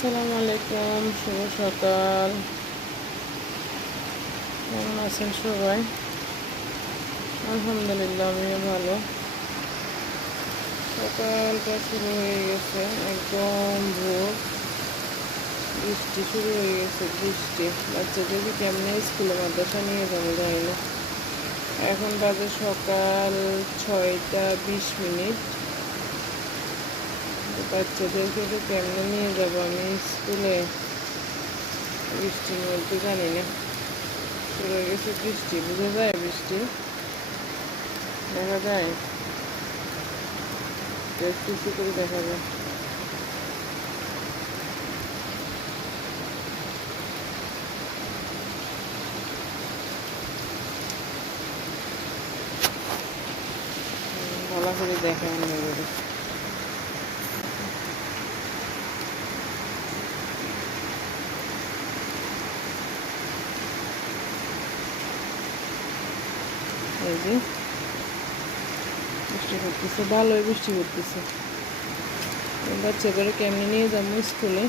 আসসালামু আলাইকুম, শুভ সকাল। কেমন আছেন সবাই? আলহামদুলিল্লাহ, আমিও ভালো। সকালটা শুরু হয়ে গেছে, একদম ভোর। বৃষ্টি শুরু হয়ে গেছে, বৃষ্টি। বাচ্চাদেরকে কেমনে স্কুলে মাদ্রাসা নিয়ে যাবো জানি না। এখন বাজে সকাল 6টা 20 মিনিট। বাচ্চাদেরকে তো কেমনে নিয়ে যাবো আমি স্কুলে, বৃষ্টির মধ্যে, জানি না। শুরু হয়ে গেছে বৃষ্টি, বোঝা যায় বৃষ্টি, দেখা যায়, কিছু করে দেখা যায়। ভালো করে দেখা মনে করে। এই যে বৃষ্টি পড়তেছে, ভালোই বৃষ্টি পড়তেছে। বাচ্চাদের কেমনি নিয়ে যাবো স্কুলে।